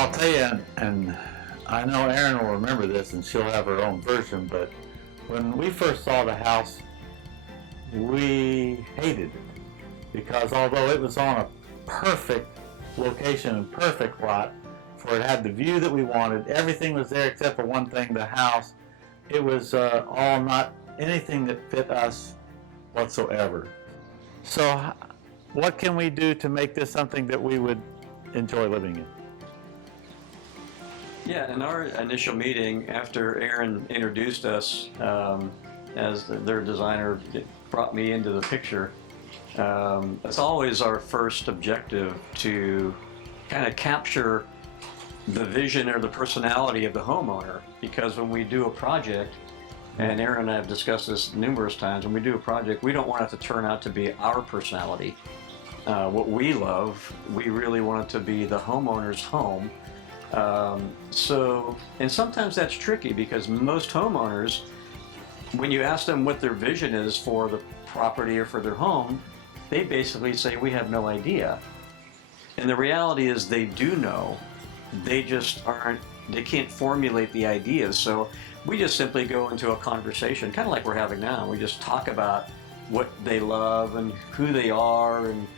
I'll tell you, and I know Erin will remember this and she'll have her own version, but when we first saw the house, we hated it because although it was on a perfect location and perfect lot, for it had the view that we wanted, everything was there except for one thing, the house. It was all not anything that fit us whatsoever. So what can we do to make this something that we would enjoy living in? Yeah, in our initial meeting, after Erin introduced us as their designer, brought me into the picture, it's always our first objective to kind of capture the vision or the personality of the homeowner, because when we do a project, and Erin and I have discussed this numerous times, when we do a project, we don't want it to turn out to be our personality. What we love, we really want it to be the homeowner's home. And sometimes that's tricky because most homeowners, when you ask them what their vision is for the property or for their home, they basically say, we have no idea. And the reality is they do know, they just they can't formulate the ideas. So we just simply go into a conversation, kind of like we're having now. We just talk about what they love and who they are and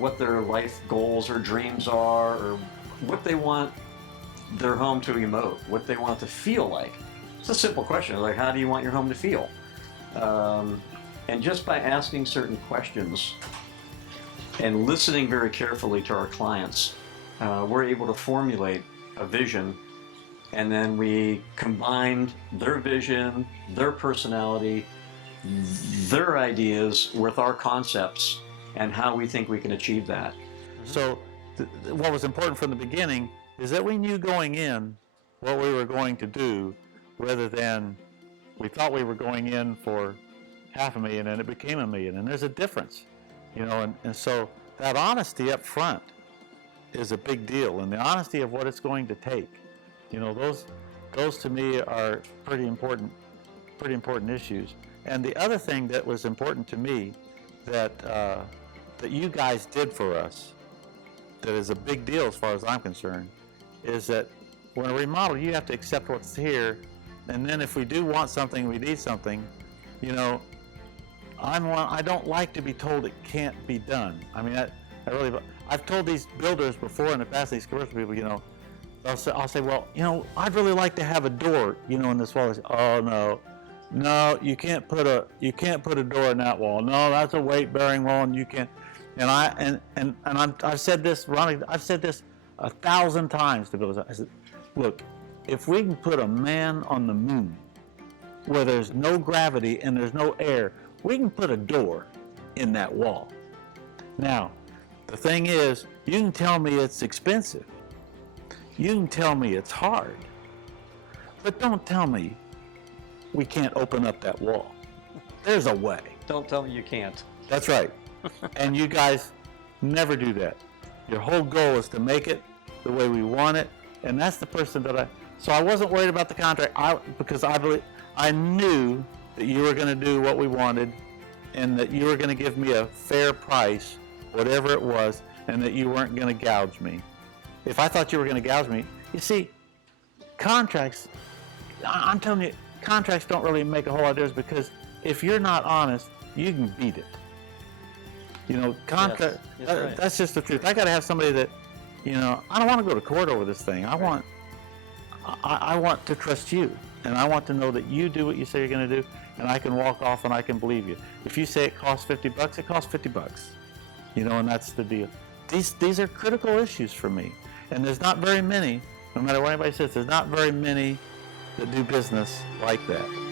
what their life goals or dreams are, or what they want their home to emote, what they want it to feel like. It's a simple question, like how do you want your home to feel? And just by asking certain questions and listening very carefully to our clients, we're able to formulate a vision, and then we combined their vision, their personality, their ideas with our concepts and how we think we can achieve that. So what was important from the beginning is that we knew going in what we were going to do, rather than we thought we were going in for $500,000 and it became $1 million, and there's a difference, you know, and so that honesty up front is a big deal, and the honesty of what it's going to take, you know, those to me are pretty important issues. And the other thing that was important to me that you guys did for us, that is a big deal as far as I'm concerned, is that when a remodel, you have to accept what's here, and then if we do want something, we need something, you know, I don't like to be told it can't be done. I mean, I've told these builders before in the past, these commercial people, you know, I'll say, well, you know, I'd really like to have a door, you know, in this wall. They say, oh no, you can't put a door in that wall. No, that's a weight-bearing wall, and you can't. And I've said this, Ronnie, I've said this 1,000 times to builders. I said, look, if we can put a man on the moon where there's no gravity and there's no air, we can put a door in that wall. Now, the thing is, you can tell me it's expensive. You can tell me it's hard. But don't tell me we can't open up that wall. There's a way. Don't tell me you can't. That's right. And you guys never do that. Your whole goal is to make it the way we want it, and that's the person that so I wasn't worried about the contract, because I knew that you were going to do what we wanted, and that you were going to give me a fair price, whatever it was, and that you weren't going to gouge me. If I thought you were going to gouge me, you see, contracts, I'm telling you, contracts don't really make a whole lot of difference, because if you're not honest, you can beat it. You know, contract, yes, right. That's just the truth. I got to have somebody that, you know, I don't want to go to court over this thing. I want to trust you, and I want to know that you do what you say you're going to do, and I can walk off and I can believe you. If you say it costs $50, it costs $50. You know, and that's the deal. These are critical issues for me, and there's not very many, no matter what anybody says, there's not very many that do business like that.